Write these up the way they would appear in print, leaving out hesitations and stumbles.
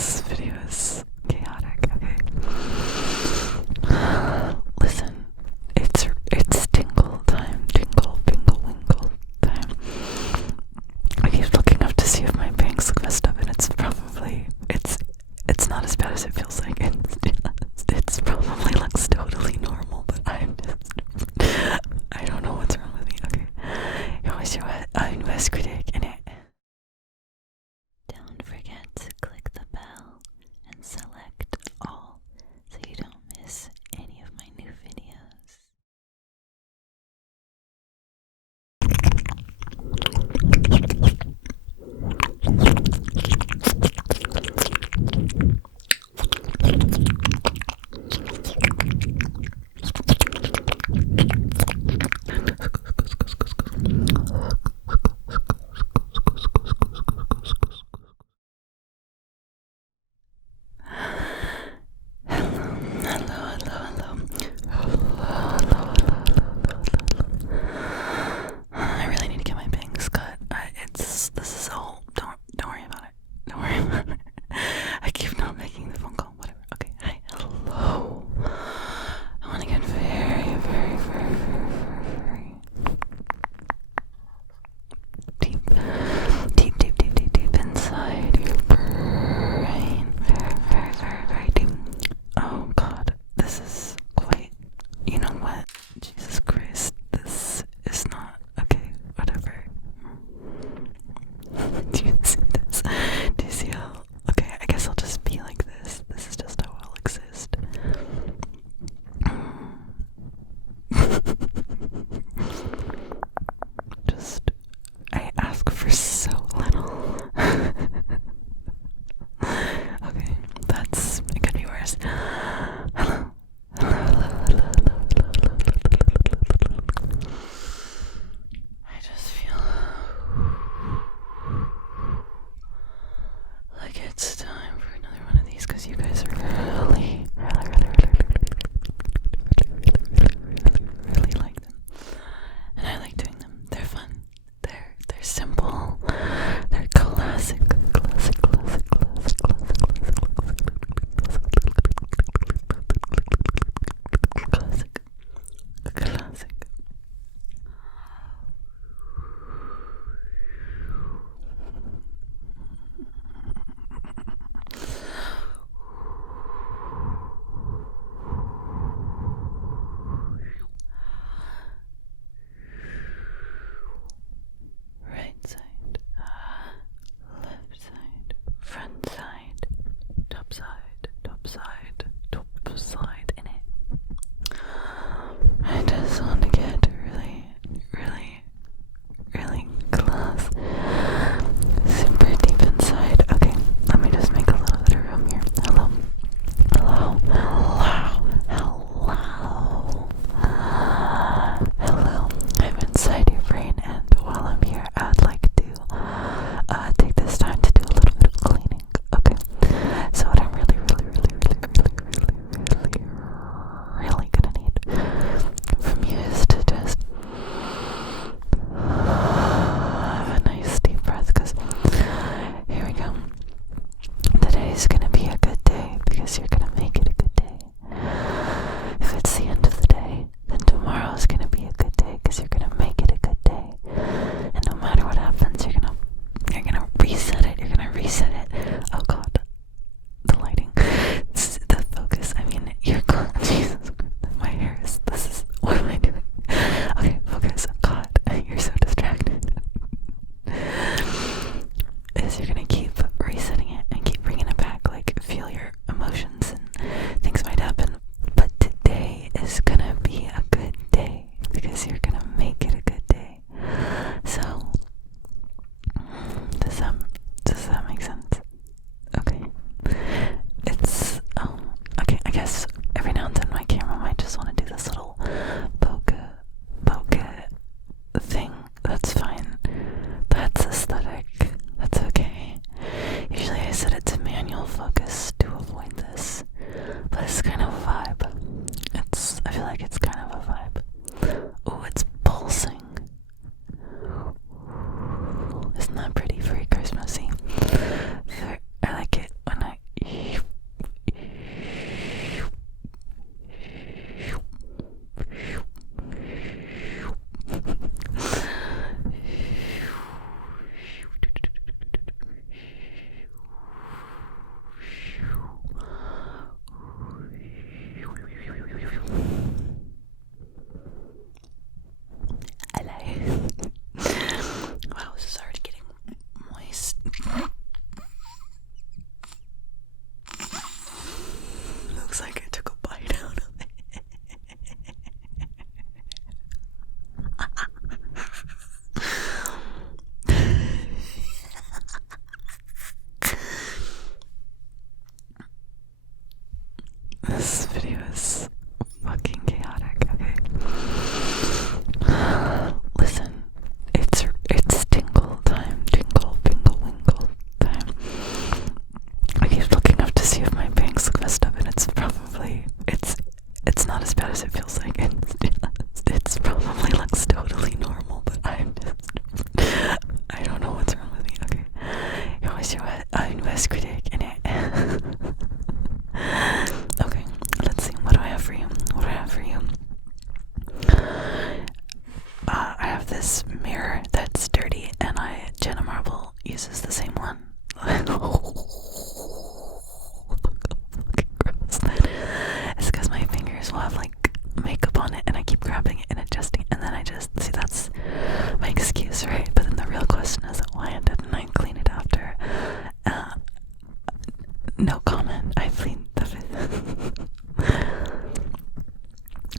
This video is chaotic, okay? Listen, it's tingle time. Tingle, bingle, wingle time. I keep looking up to see if my bangs look messed up, and it's not as bad as it feels like. It's probably looks totally normal, but I don't know what's wrong with me. Okay, it was your West critic in it. Don't forget to click the bell and select all so you don't miss any of my new videos. I really need to get my bangs cut. This is all. Don't worry about it. Don't worry about it. I keep not making the phone call. Whatever. Okay. Hi. Hello. I want to get very, very, very, very, very, very deep inside your brain. Very, very, very, very deep. Oh God, this is quite. You know what? Jesus Christ, this is not okay. Whatever. Do you see this? Do you see how? Okay, I guess I'll just be like this. This is just how I'll exist. Just, I ask for so little. Okay, it could be worse. Hello. I just feel like it's time for another one of these because you guys are really like them. And I like doing them. They're fun. They're simple. They're classic. Right side, left side, front side, top side, in it. I just want to get really close, super deep inside. Okay, let me just make a little bit of room here. Hello. I'm inside your brain, and while I'm here, I'd like to take this time to do a little bit of cleaning. Okay, so what I'm really This video is fucking chaotic. Okay. Listen, it's tingle time. Tingle, bingle, winkle time. I keep looking up to see if my bangs look messed up, and it's probably it's not as bad as it feels like. It's probably looks totally normal, but I don't know what's wrong with me. Okay, you're always your own worst critic, innit? Okay, let's see. What do I have for you? What do I have for you? I have this mirror that's dirty, and Jenna Marble uses the same one. It's because my fingers will have like makeup on it, and I keep grabbing it and adjusting it, and then I just see that's my excuse, right? But then the real question is, why didn't I clean it after? No comment. I cleaned the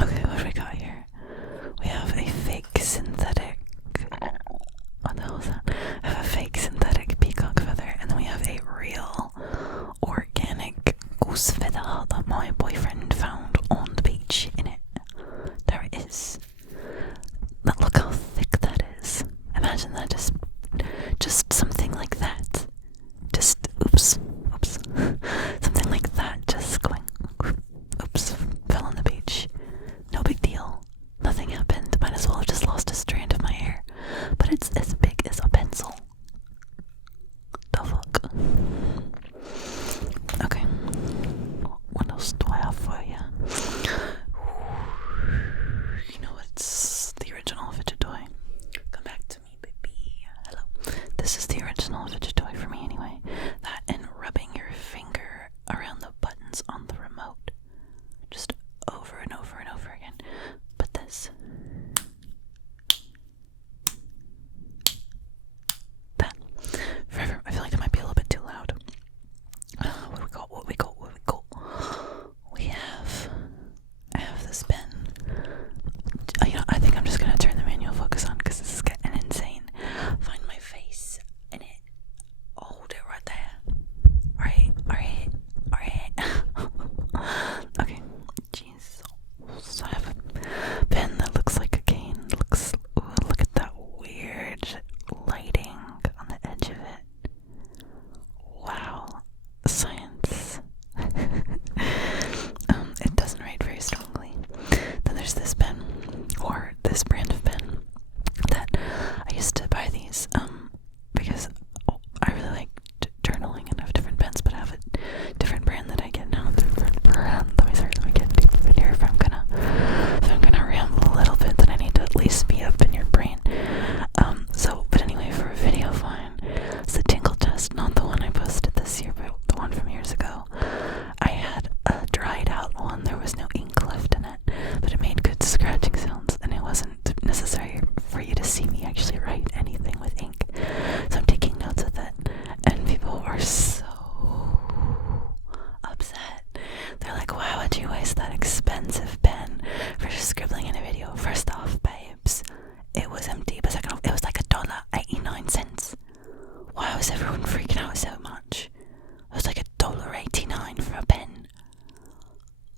Okay, what do we got here? We have a fake synthetic. What the hell is that? I have a fake synthetic peacock feather, and then we have a real organic goose feather that my boyfriend found on the beach. In it, there it is. Look how thick that is. Imagine that, just something like that. Just oops, something like that. Just going, oops, fell on the beach. No big deal. Nothing happened. Might as well have just lost a strand of my hair. But it's as big as a pencil. The fuck? Okay. What else do I have for you? You know, it's the original fidget toy. Come back to me, baby. Hello. This is the original fidget toy for me anyway. That and rubbing your finger around the buttons on the remote. Just over and over and over again. But this. That. Forever. I feel like that might be a little bit too loud. What we got? I have this pen. I think I'm just gonna turn the manual focus on because this is getting insane. Find my face in it. Hold it right there. Alright. Okay. Jeez. So I have a pen that looks like a cane. Look at that weird lighting on the edge of it. Wow. Science. It doesn't write very strongly. Then there's this pen, or this brand of pen, that I used to buy these, because I really like journaling and have different pens, but I have a different brand that I get now. Let me get deep in here. If I'm gonna ramble a little bit, then I need to at least be up in your brain. But anyway, for a video fine, it's the tingle test, not the one I posted this year, but the one from years ago. I had a dried out one. There was no ink left in it, but it made good scratching sounds, and it wasn't necessary for you to see me actually write anything with ink. So I'm taking notes with it, and people are so upset. They're like, why would you waste that expensive pen for just scribbling in a video? First off, babes, it was empty, but second off, it was like $1.89. Why was everyone freaking out so much? It was like $1.89 for a pen.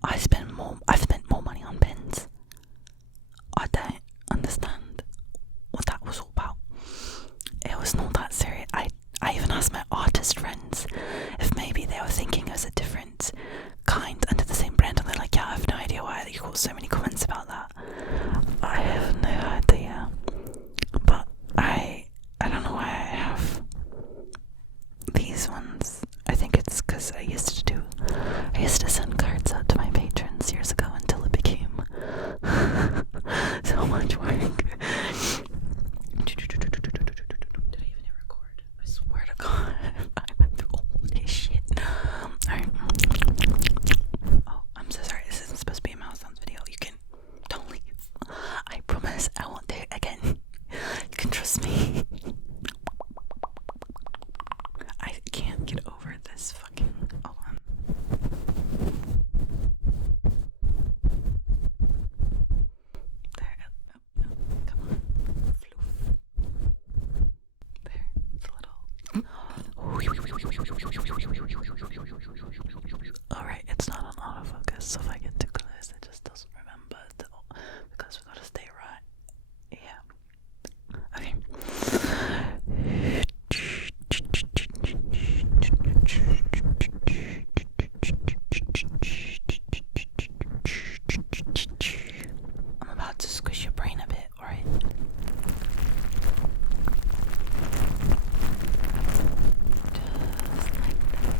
I've spent more money on pens. I don't understand what that was all about. It was not that serious. I even asked my artist friends if maybe they were thinking it was a different kind under the same brand, and they're like, yeah, I have no idea why you got so many comments about that. I have no idea. But I don't know why I have these ones. I think it's because I used to send cards out to my patrons years ago until it became so much work. Did I even hit record? I swear to God, I went through all this shit. Alright. Oh, I'm so sorry. This isn't supposed to be a mouse sounds video. You can don't leave. I promise I won't do it again. You can trust me. I can't get over this fucking. Oh, there. Oh, come on. Floof. There. It's a little. Alright, it's not on autofocus. close. So if I get too close, it just doesn't remember because we gotta stay right. Yeah. Okay. I'm about to squish your brain a bit, alright? Just like that.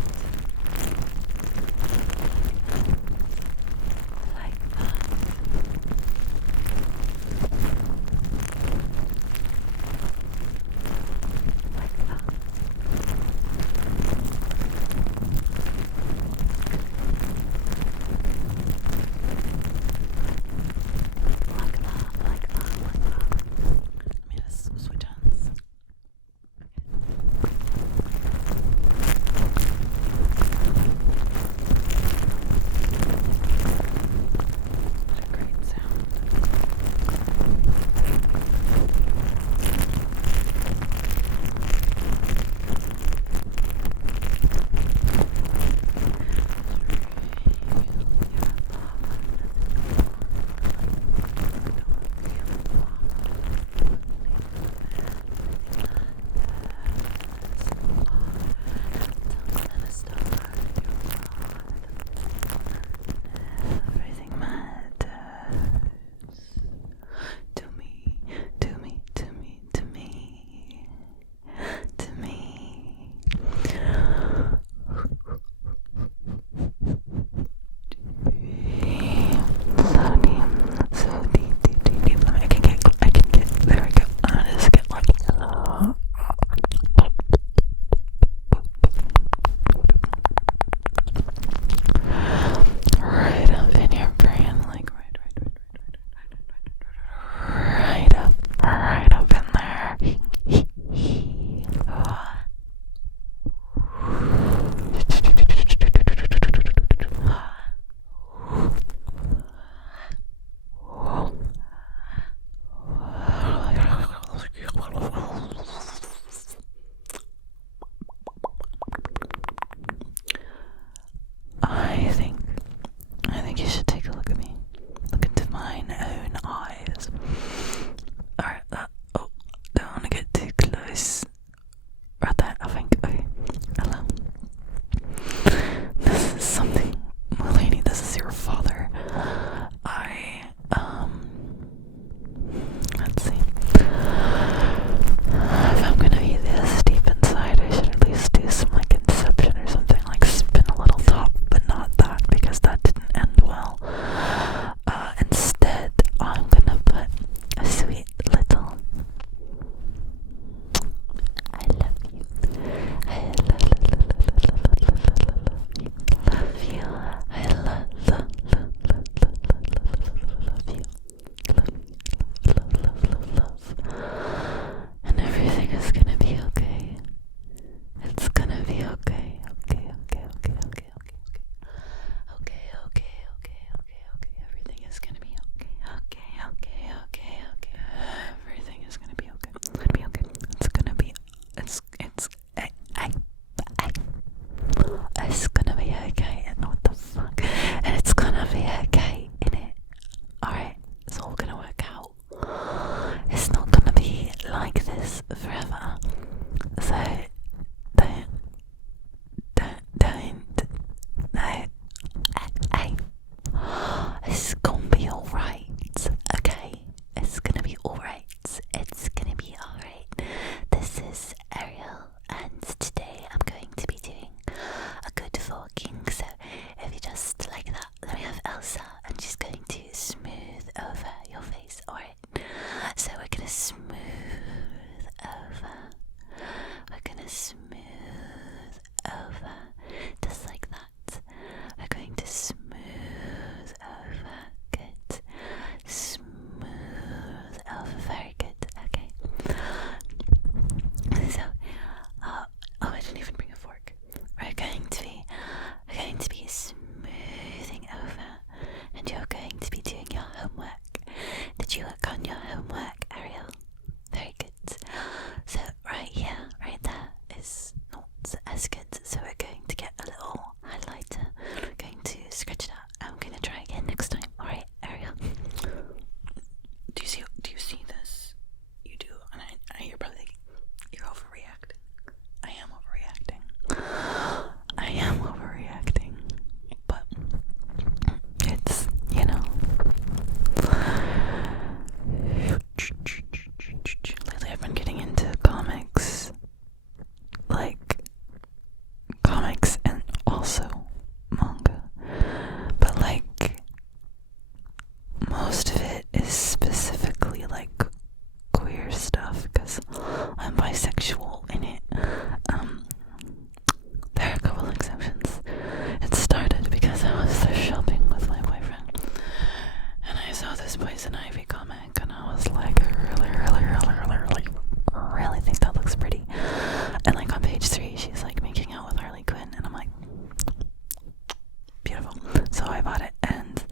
so I bought it, and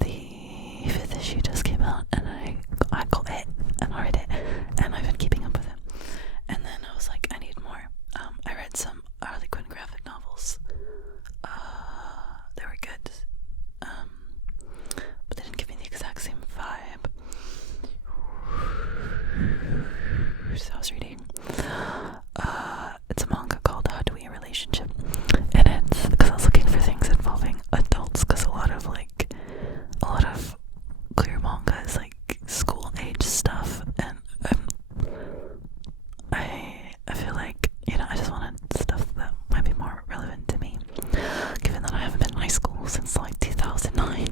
the 5th issue just came out, and I got it, and I read it, and I've been keeping up with it. And then I was like, I need more. I read some Harley Quinn graphic novels. They were good, but they didn't give me the exact same vibe. So I was reading. It's a manga called How Do We a Relationship, and it's because I was looking for things involving adults, because a lot of queer manga is like school age stuff, and I feel like, I just wanted stuff that might be more relevant to me, given that I haven't been in high school since like 2009.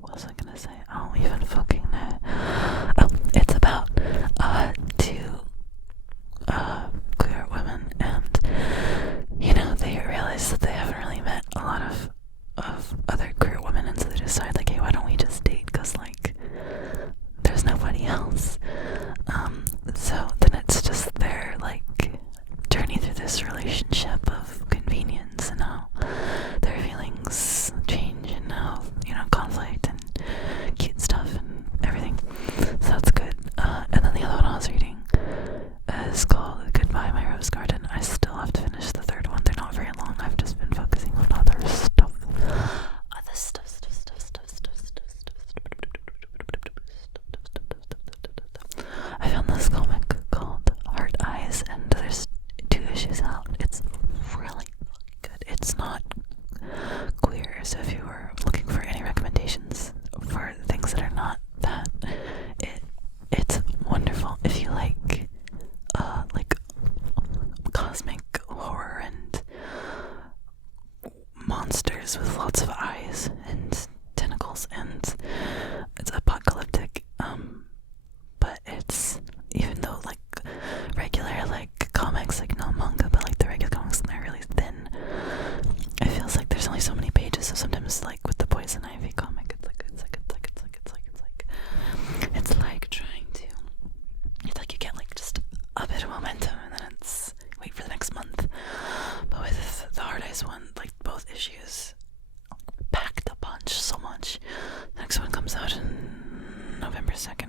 What was I gonna say? I don't even fucking know. Oh, it's about two queer women, and they realize that they haven't really met a lot of other queer women, and so they decide like, hey, why don't we just date, because like there's nobody else. So then it's just their like journey through this relationship of convenience, and how their feelings change, and how conflict and cute stuff and everything. So that's good. And then the other one I was reading is called Goodbye My Rose Garden. I still have to finish the 3rd one. They're not very long. I've just been focusing on other stuff. I found this comic called Heart Eyes, and there's 2 issues out. It's really good. It's not queer, so if you were looking for any recommendations for things that are not that, it's wonderful. If you like cosmic horror and monsters with lots of eyes and tentacles, and it's apocalyptic, but it's, even though like regular like comics, like not manga, but like the regular comics, and they're really thin, it feels like there's only so many pages. So sometimes like with the Poison Ivy comic, it's like trying to, it's like you get like just a bit of momentum, and then it's wait for the next month. But with the Hard Eyes one, like both issues packed a punch so much. The next one comes out in November 2nd,